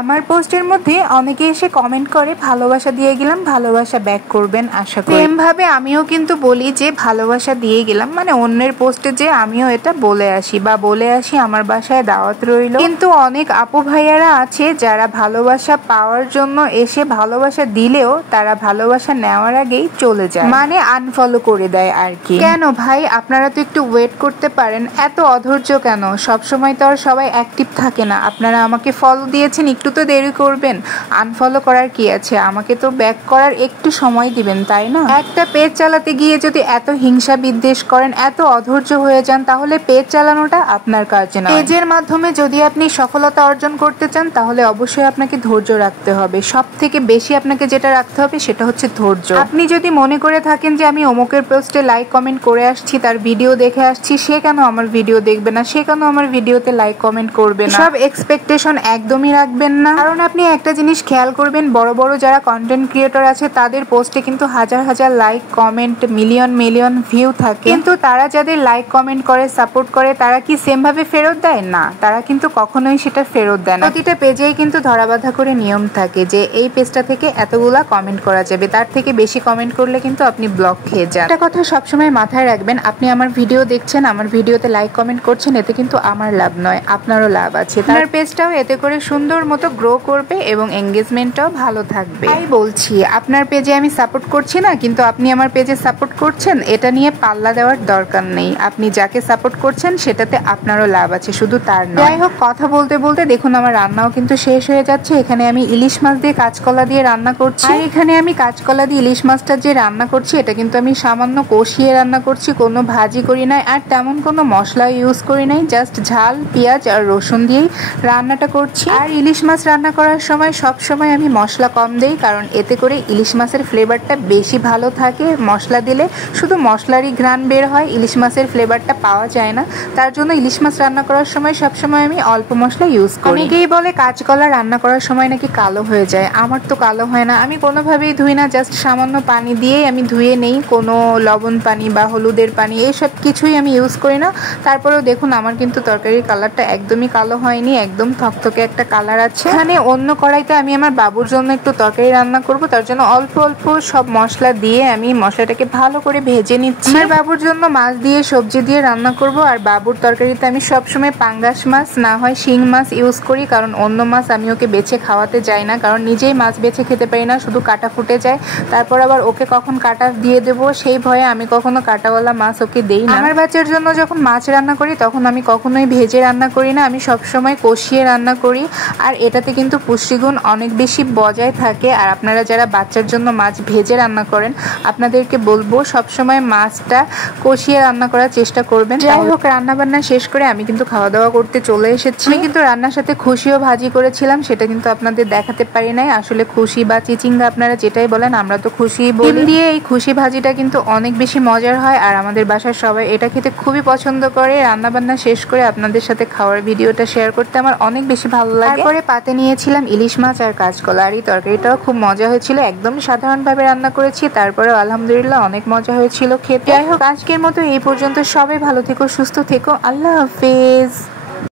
আমার পোস্টের মধ্যে অনেকে এসে কমেন্ট করে ভালোবাসা দিয়ে গেলাম, ভালোবাসা ব্যাক করবেন আশা করি। সেম ভাবে আমিও কিন্তু বলি যে ভালোবাসা দিয়ে গেলাম, মানে অন্যের পোস্টে যে আমিও এটা বলে আসি বা বলে আসি আমার বাসায় দাওয়াত রইল। কিন্তু অনেক আপু ভাইয়ারা আছে যারা ভালোবাসা পাওয়ার জন্য এসে ভালোবাসা দিলেও তারা ভালোবাসা নেওয়ার আগেই চলে যায়, মানে আনফলো করে দেয় আর কি। কেন ভাই, আপনারা তো একটু ওয়েট করতে পারেন, এত অধৈর্য কেন? সবসময় তো আর সবাই অ্যাক্টিভ থাকে না। আপনারা আমাকে ফলো দিয়েছেন, একটু তো দেরি করবেন। আনফলো করার কি আছে, আমাকে তো ব্যাক করার একটু সময় দিবেন, তাই না? একটা পেজ চালাতে গিয়ে যদি এত হিংসা বিদ্বেষ করেন, এত অধৈর্য হয়ে যান, তাহলে পেজ চালানোটা আপনার কাজ না। পেজের মাধ্যমে যদি আপনি সফলতা অর্জন করতে চান তাহলে অবশ্যই আপনাকে ধৈর্য রাখতে হবে। সব থেকে বেশি আপনাকে যেটা রাখতে হবে সেটা হচ্ছে ধৈর্য। আপনি যদি মনে করে থাকেন যে আমি অমুকের পোস্টে লাইক কমেন্ট করে আসছি, তার ভিডিও দেখে আসছি, সে কেন আমার ভিডিও দেখবে না, সে কেন আমার ভিডিওতে লাইক কমেন্ট করবে না, সব এক্সপেকটেশন একদমই রাখবেন না। কারণ আপনি একটা জিনিস খেয়াল করবেন, বড় বড় যারা কন্টেন্ট ক্রিয়েটর আছে তাদের পোস্টে কিন্তু হাজার হাজার like comment, million million view থাকে, কিন্তু তারা যাদের লাইক কমেন্ট করে সাপোর্ট করে তারা কি সেম ভাবে ফেরত দেয়? না, তারা কিন্তু কখনোই সেটা ফেরত দেয় না। প্রতিটা পেজেই কিন্তু ধরাবাঁধা করে নিয়ম থাকে যে এই পেজটা থেকে এতগুলা কমেন্ট করা যাবে, তার থেকে বেশি কমেন্ট করলে কিন্তু আপনি ব্লক খেয়ে যান। একটা কথা সবসময় মাথায় রাখবেন, আপনি আমার ভিডিও দেখছেন, আমার ভিডিওতে লাইক কমেন্ট করছেন, এতে কিন্তু আমার লাভ নয়, আপনারও লাভ আছে। তার পেজটাও এতে করে সুন্দর মতো গ্রো করবে এবং এঙ্গেজমেন্টটাও ভালো থাকবে। তাই বলছি, আপনার পেজে আমি সাপোর্ট করছি না, কিন্তু আপনি আমার পেজে সাপোর্ট করছেন, এটা নিয়ে পাল্লা দেওয়ার দরকার নেই। আপনি যাকে সাপোর্ট করছেন সেটাতে আপনারও লাভ আছে, শুধু তার নয়। যাই হোক, কথা বলতে বলতে দেখুন আমার রান্নাও কিন্তু শেষ হয়ে যাচ্ছে। এখানে আমি ইলিশ মাছ দিয়ে কাঁচকলা দিয়ে রান্না করছি। আর এখানে আমি কাঁচকলা দিয়ে ইলিশ মাছটা যে রান্না করছি এটা কিন্তু আমি সামান্য কষিয়ে রান্না করছি, কোনো ভাজি করি নাই, আর তেমন কোনো মশলা ইউজ করি নাই, জাস্ট ঝাল, পেঁয়াজ আর রসুন দিয়েই রান্নাটা করছি। আর ইলিশ মাছ রান্না করার সময় সব সময় আমি মশলা কম দেই, কারণ এতে করে ইলিশ মাছের ফ্লেভারটা বেশি ভালো থাকে। মশলা দিলে শুধু মশলারই ঘ্রাণ বের হয়, ইলিশ মাছের ফ্লেভারটা পাওয়া যায় না। তার জন্য ইলিশ মাছ রান্না করার সময় সবসময় আমি অল্প মশলা ইউজ করি। অনেকেই বলে কাঁচকলা রান্না করার সময় নাকি কালো হয়ে যায়, আমার তো কালো হয় না। আমি কোনোভাবেই ধুই না, জাস্ট সামান্য পানি দিয়ে আমি ধুয়ে নেই, কোনো লবণ পানি বা হলুদের পানি এইসব কিছুই আমি ইউজ করি না। তারপরেও দেখুন আমার কিন্তু তরকারির কালারটা একদমই কালো হয়নি, একদম থকথকে একটা কালার আছে। এখানে অন্য কড়াইতে আমি আমার বাবুর জন্য একটু তরকারি রান্না করব, তার জন্য অল্প অল্প সব মশলা দিয়ে আমি মশলাটাকে ভালো করে ভেজে নিচ্ছি। আমার বাবুর জন্য মাছ দিয়ে সবজি দিয়ে রান্না করব, আর বাবুর তরকারিতে আমি সবসময় পাঙ্গাস মাছ না হয় শিং মাছ ইউজ করি, কারণ অন্য মাছ আমি ওকে বেছে খাওয়াতে যাই না, কারণ নিজেই মাছ বেছে খেতে পারি না, শুধু কাটা ফুটে যায়। তারপর আবার ওকে কখন কাটা দিয়ে দেবো সেই ভয়ে আমি কখনো কাটাওয়ালা মাছ ওকে দেই না। আমার বাচ্চার জন্য যখন মাছ রান্না করি তখন আমি কখনোই ভেজে রান্না করি না, আমি সবসময় কষিয়ে রান্না করি। আর এটাতে কিন্তু পুষ্টিগুণ অনেক বেশি বজায় থাকে। আর আপনারা যারা বাচ্চার জন্য মাছ ভেজে রান্না করেন আপনাদেরকে বলবো সবসময় মাছটা কষিয়ে রান্না করার চেষ্টা করবেন। যাই হোক, রান্না বান্না শেষ করে আমি কিন্তু খাওয়া দাওয়া করতে চলে এসেছি। আমি কিন্তু রান্নার সাথে খুশিও ভাজি করেছিলাম, সেটা কিন্তু আপনাদের দেখাতে পারি নাই। আসলে খুশি বা চিচিঙ্গা আপনারা যেটাই বলেন, আমরা তো খুশি বলি। ডিম দিয়ে এই খুশি ভাজিটা কিন্তু অনেক বেশি মজার হয়, আর আমাদের বাসার সবাই এটা খেতে খুবই পছন্দ করে। রান্না বান্না শেষ করে আপনাদের সাথে খাওয়ার ভিডিওটা শেয়ার করতে আমার অনেক বেশি ভালো লাগে। তারপরে পাতে নিয়েছিলাম ইলিশ মাছ আর কাঁচকলা, আর এই তরকারিটাও খুব মজা হয়েছিল, একদম সাধারণভাবে রান্না করেছি, তারপরেও আলহামদুলিল্লাহ অনেক মজা হয়েছিল খেতে। যাই হোক, আজকের মতো এই পর্যন্ত। সবাই ভালো থেকো, সুস্থ থেকো, আল্লাহ হাফেজ।